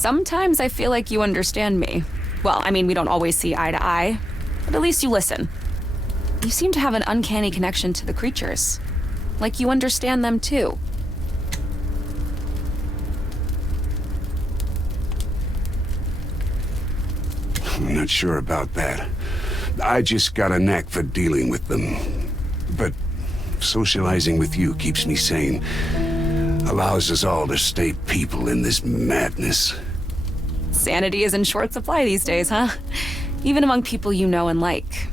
Sometimes I feel like you understand me. Well, I mean, we don't always see eye to eye, but at least you listen. You seem to have an uncanny connection to the creatures. Like you understand them too. I'm not sure about that. I just got a knack for dealing with them. But socializing with you keeps me sane. Allows us all to stay people in this madness. Sanity is in short supply these days, huh? Even among people you know and like.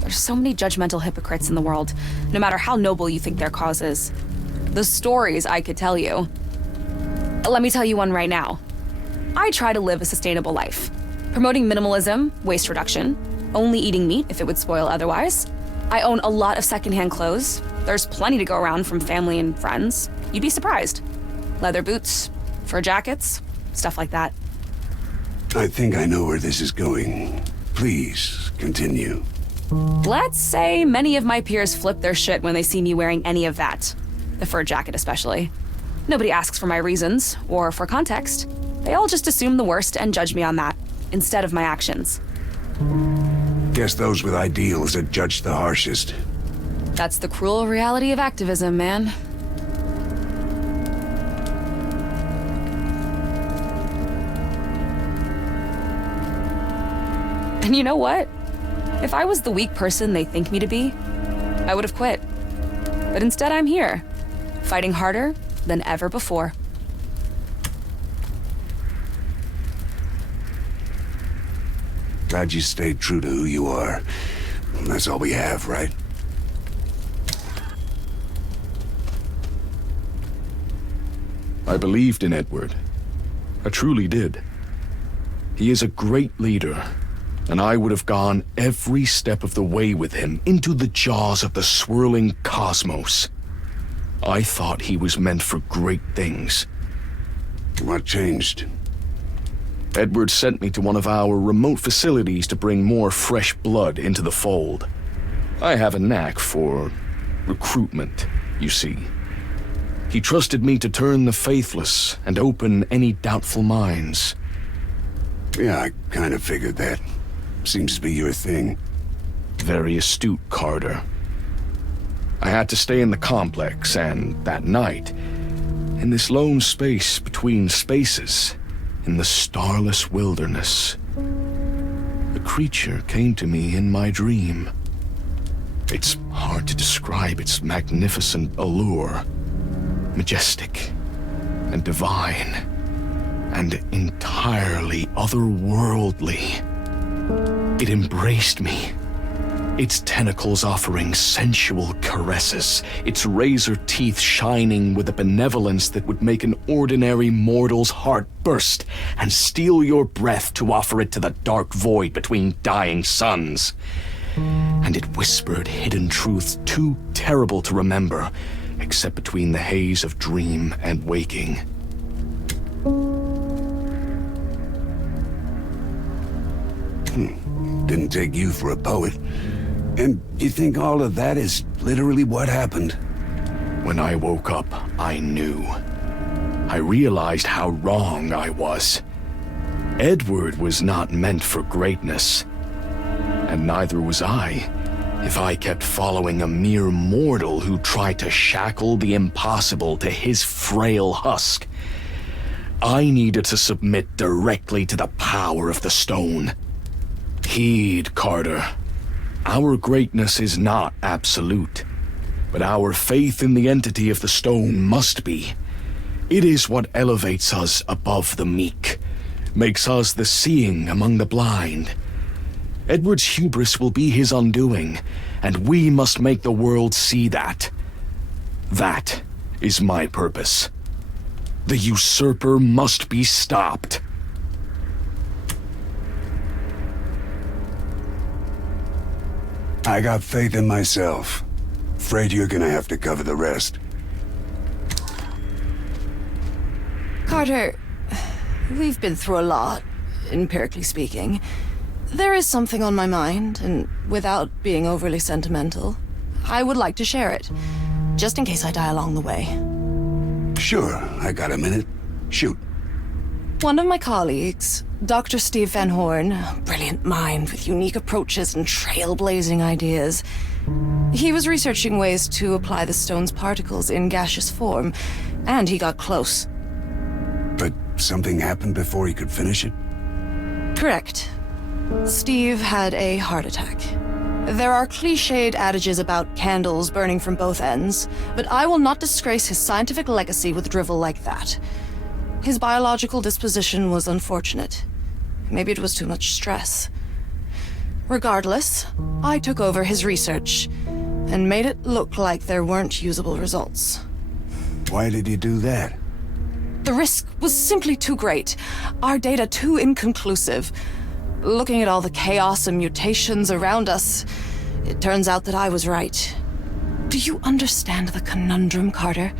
There's so many judgmental hypocrites in the world, no matter how noble you think their cause is. The stories I could tell you. Let me tell you one right now. I try to live a sustainable life, promoting minimalism, waste reduction, only eating meat if it would spoil otherwise. I own a lot of secondhand clothes. There's plenty to go around from family and friends. You'd be surprised. Leather boots, fur jackets, stuff like that. I think I know where this is going. Please, continue. Let's say many of my peers flip their shit when they see me wearing any of that. The fur jacket especially. Nobody asks for my reasons, or for context. They all just assume the worst and judge me on that, instead of my actions. Guess those with ideals are judged the harshest. That's the cruel reality of activism, man. And you know what? If I was the weak person they think me to be, I would have quit. But instead I'm here, fighting harder than ever before. Glad you stayed true to who you are. That's all we have, right? I believed in Edward. I truly did. He is a great leader, and I would have gone every step of the way with him into the jaws of the swirling cosmos. I thought he was meant for great things. What changed? Edward sent me to one of our remote facilities to bring more fresh blood into the fold. I have a knack for recruitment, you see. He trusted me to turn the faithless and open any doubtful minds. Yeah, I kind of figured that. Seems to be your thing. Very astute, Carter. I had to stay in the complex, and that night, in this lone space between spaces, in the starless wilderness, a creature came to me in my dream. It's hard to describe its magnificent allure. Majestic and divine and entirely otherworldly. It embraced me, its tentacles offering sensual caresses, its razor teeth shining with a benevolence that would make an ordinary mortal's heart burst and steal your breath to offer it to the dark void between dying suns. And it whispered hidden truths too terrible to remember, except between the haze of dream and waking. Didn't take you for a poet. And you think all of that is literally what happened? When I woke up, I knew. I realized how wrong I was. Edward was not meant for greatness. And neither was I, if I kept following a mere mortal who tried to shackle the impossible to his frail husk. I needed to submit directly to the power of the stone. Heed, Carter. Our greatness is not absolute, but our faith in the entity of the stone must be. It is what elevates us above the meek, makes us the seeing among the blind. Edward's hubris will be his undoing, and we must make the world see that. That is my purpose. The usurper must be stopped. I got faith in myself. Afraid you're gonna have to cover the rest. Carter, we've been through a lot, empirically speaking. There is something on my mind, and without being overly sentimental, I would like to share it, just in case I die along the way. Sure, I got a minute. Shoot. One of my colleagues, Dr. Steve Van Horn, a brilliant mind with unique approaches and trailblazing ideas, he was researching ways to apply the stone's particles in gaseous form, and he got close. But something happened before he could finish it? Correct. Steve had a heart attack. There are cliched adages about candles burning from both ends, but I will not disgrace his scientific legacy with drivel like that. His biological disposition was unfortunate. Maybe it was too much stress. Regardless, I took over his research and made it look like there weren't usable results. Why did you do that? The risk was simply too great. Our data too inconclusive. Looking at all the chaos and mutations around us, it turns out that I was right. Do you understand the conundrum, Carter?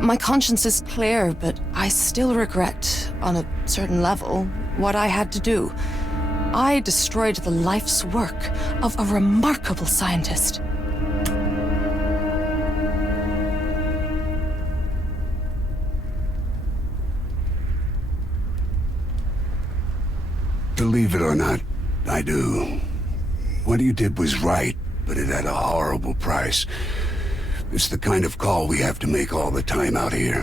My conscience is clear, but I still regret, on a certain level, what I had to do. I destroyed the life's work of a remarkable scientist. Believe it or not, I do. What you did was right, but it had a horrible price. It's the kind of call we have to make all the time out here.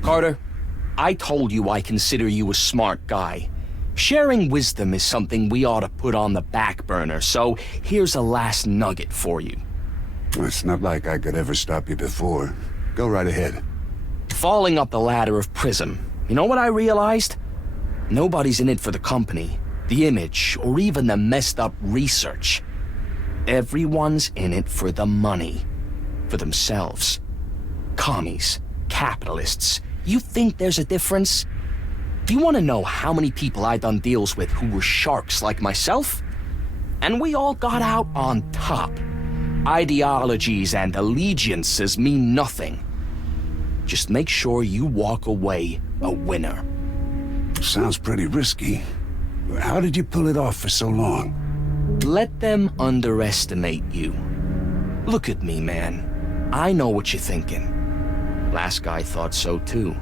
Carter, I told you I consider you a smart guy. Sharing wisdom is something we ought to put on the back burner, so here's a last nugget for you. It's not like I could ever stop you before. Go right ahead. Falling up the ladder of Prism, you know what I realized? Nobody's in it for the company, the image, or even the messed up research. Everyone's in it for the money. For themselves. Commies, capitalists. You think there's a difference? Do you want to know how many people I done deals with who were sharks like myself? And we all got out on top. Ideologies and allegiances mean nothing. Just make sure you walk away a winner. Sounds pretty risky. How did you pull it off for so long? Let them underestimate you. Look at me, man. I know what you're thinking. Last guy thought so too.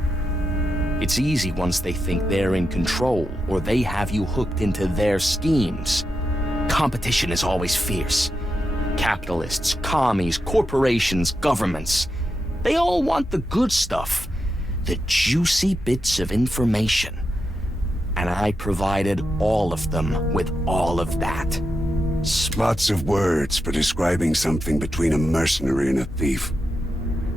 It's easy once they think they're in control, or they have you hooked into their schemes. Competition is always fierce. Capitalists, commies, corporations, governments. They all want the good stuff. The juicy bits of information. And I provided all of them with all of that. Lots of words for describing something between a mercenary and a thief.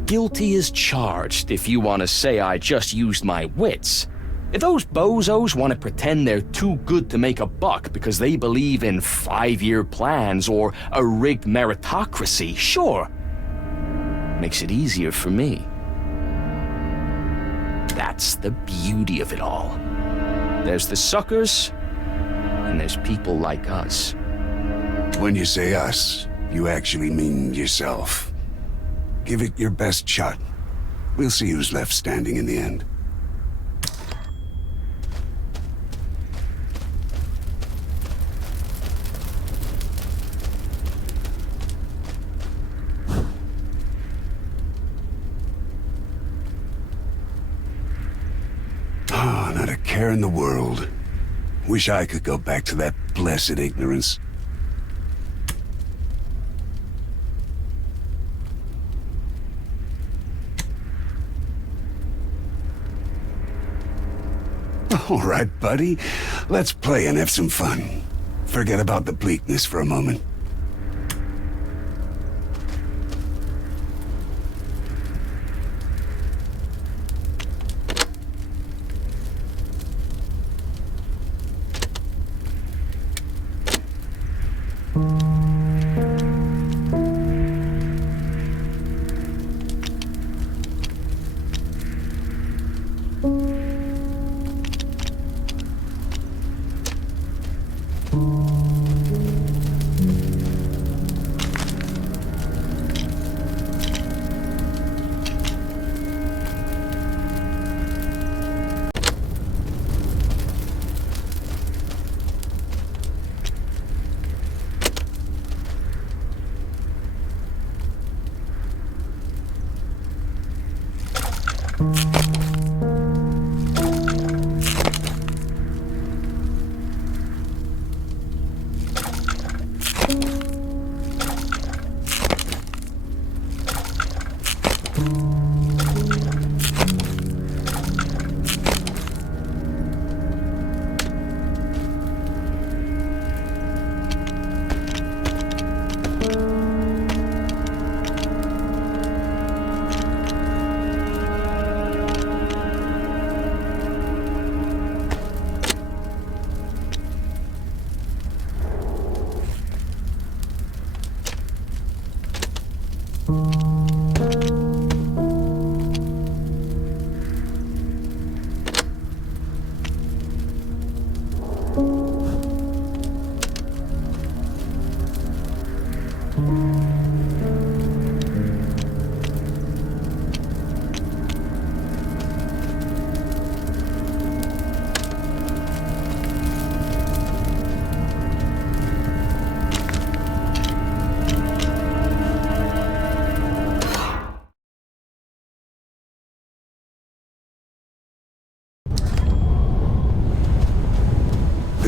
Guilty as charged if you want to say I just used my wits. If those bozos want to pretend they're too good to make a buck because they believe in 5-year plans or a rigged meritocracy, sure. Makes it easier for me. That's the beauty of it all. There's the suckers, and there's people like us. When you say us, you actually mean yourself. Give it your best shot. We'll see who's left standing in the end. Oh, not a care in the world. Wish I could go back to that blessed ignorance. All right, buddy. Let's play and have some fun. Forget about the bleakness for a moment.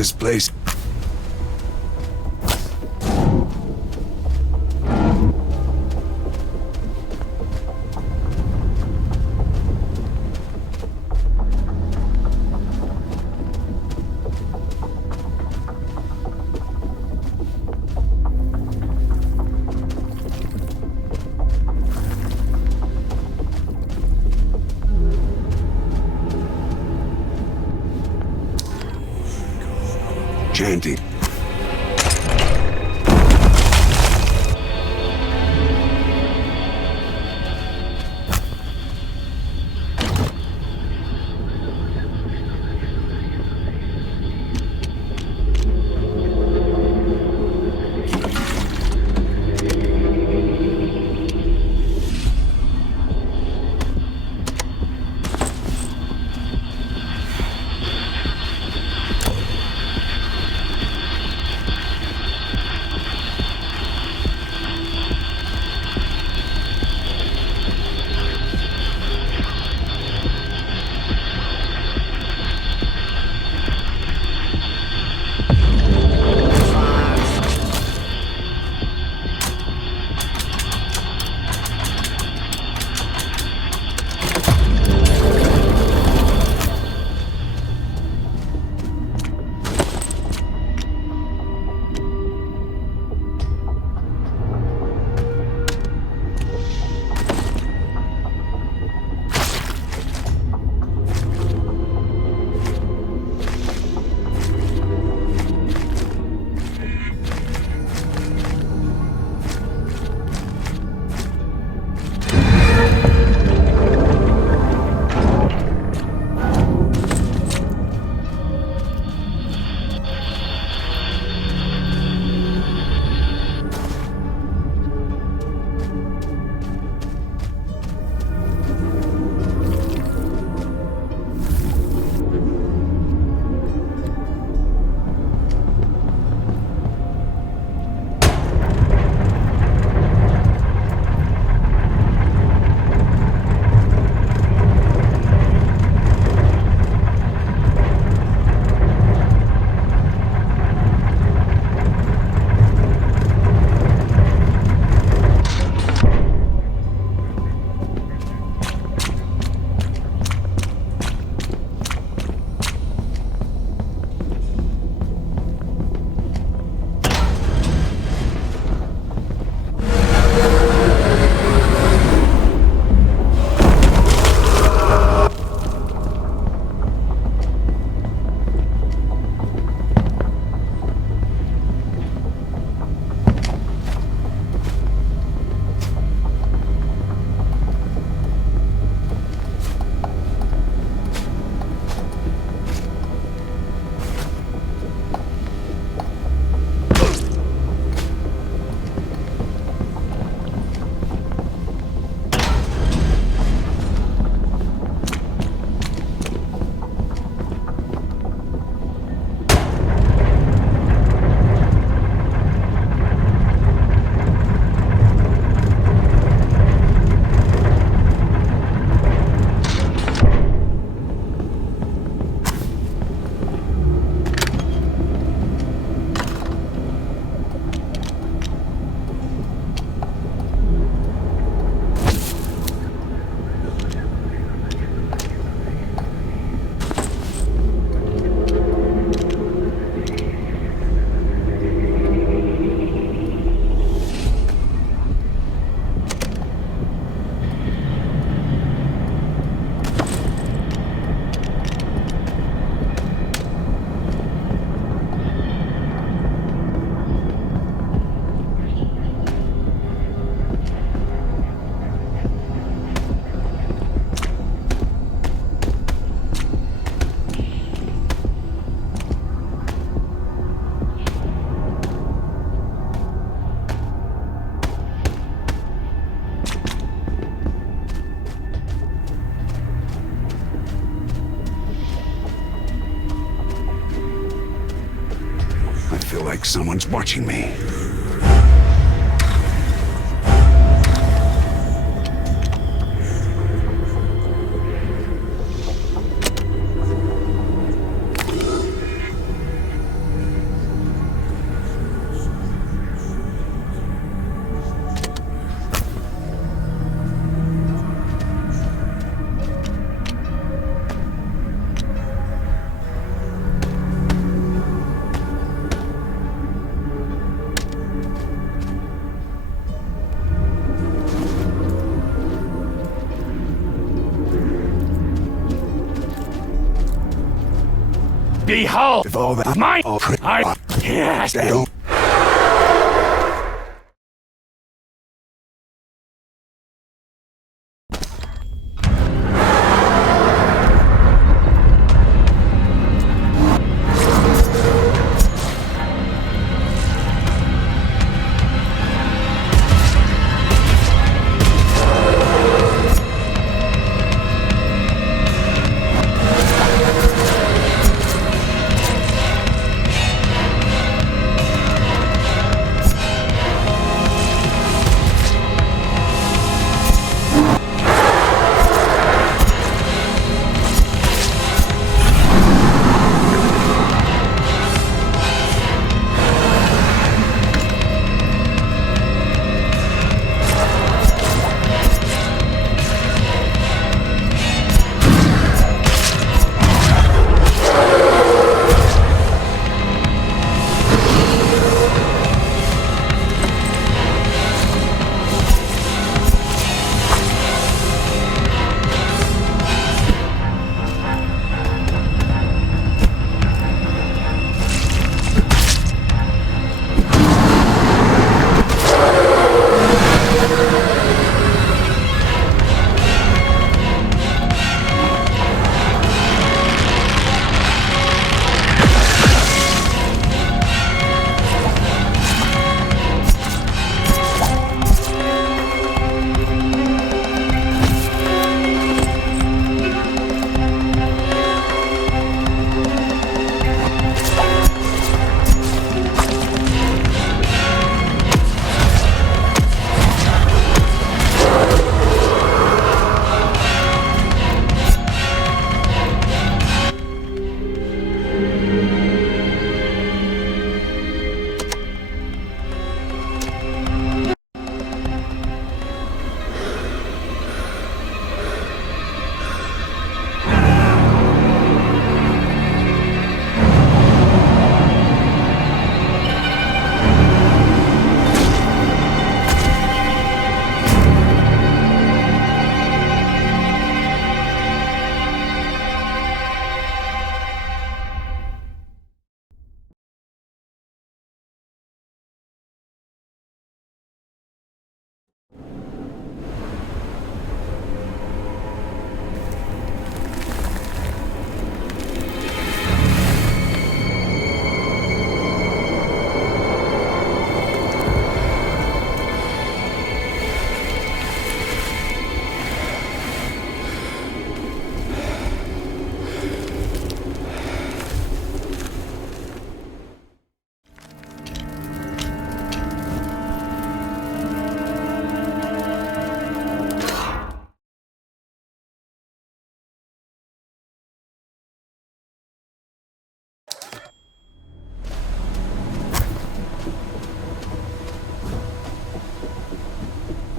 this place. Chanting. feel like someone's watching me. Behold! If all that Mine! I Yes! don't.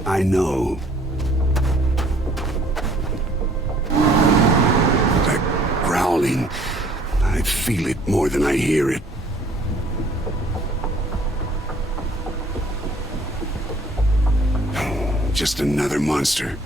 I know. That growling, I feel it more than I hear it. Just another monster.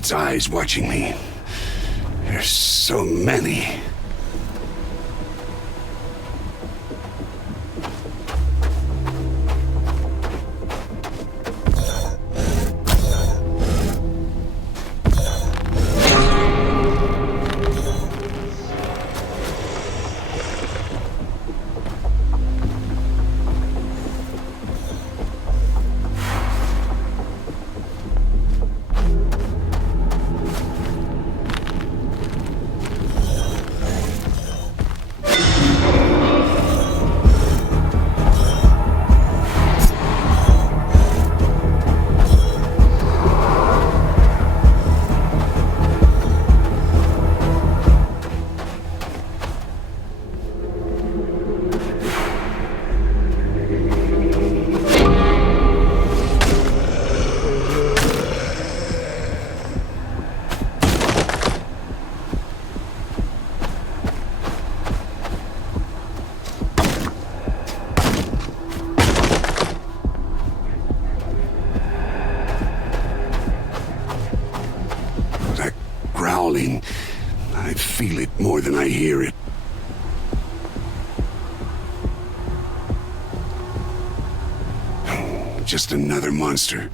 its eyes watching me. There's so many. I feel it more than I hear it. Just another monster.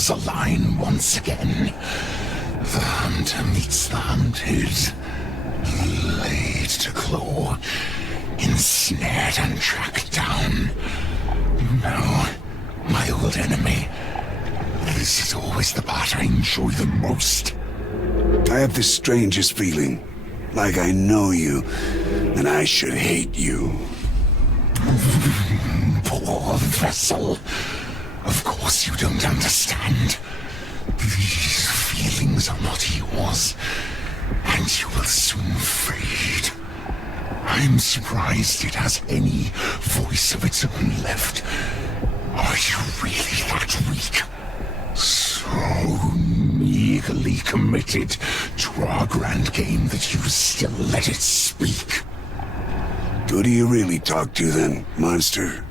stars align once again. The hunter meets the hunted, laid to claw, ensnared and tracked down. No, my old enemy. This is always the part I enjoy the most. I have the strangest feeling. Like I know you, and I should hate you. Poor vessel. Of course you don't understand. These feelings are not yours, and you will soon fade. I'm surprised it has any voice of its own left. Are you really that weak? So meagerly committed to our grand game that you still let it speak? Who do you really talk to then, monster?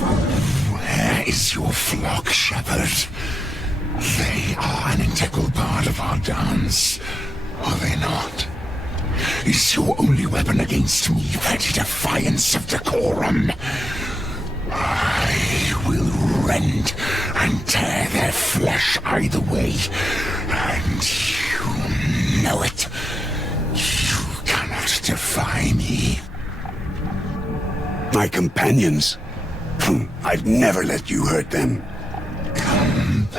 Where is your flock, shepherd? They are an integral part of our dance, are they not? Is your only weapon against me petty defiance of decorum? I will rend and tear their flesh either way, and you know it. You cannot defy me. My companions? I'd never let you hurt them. Companions?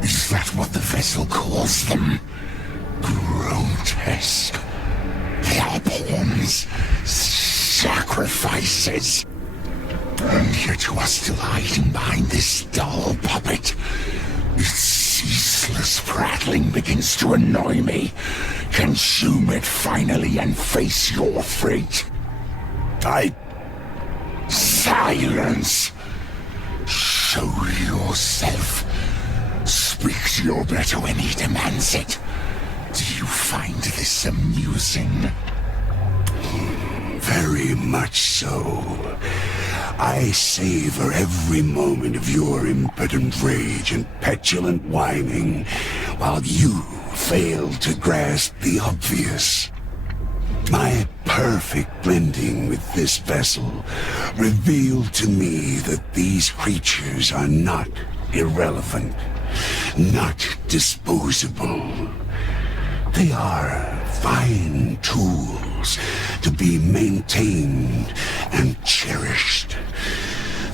Is that what the vessel calls them? Grotesque. They are pawns, sacrifices. And yet you are still hiding behind this dull puppet. Its ceaseless prattling begins to annoy me. Consume it finally and face your fate. Silence! Show yourself. Speak to your better when he demands it. Do you find this amusing? Very much so. I savor every moment of your impotent rage and petulant whining, while you fail to grasp the obvious. My perfect blending with this vessel revealed to me that these creatures are not irrelevant, not disposable. They are fine tools to be maintained and cherished.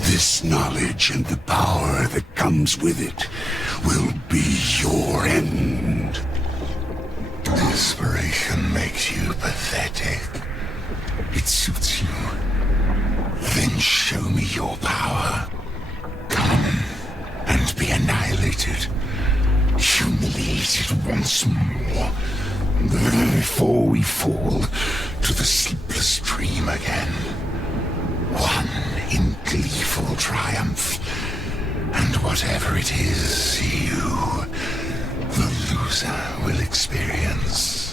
This knowledge and the power that comes with it will be your end. Desperation makes you pathetic. It suits you. Then show me your power. Come and be annihilated. Humiliated once more. Before we fall to the sleepless dream again. One in gleeful triumph. And whatever it is, you, the loser, will experience.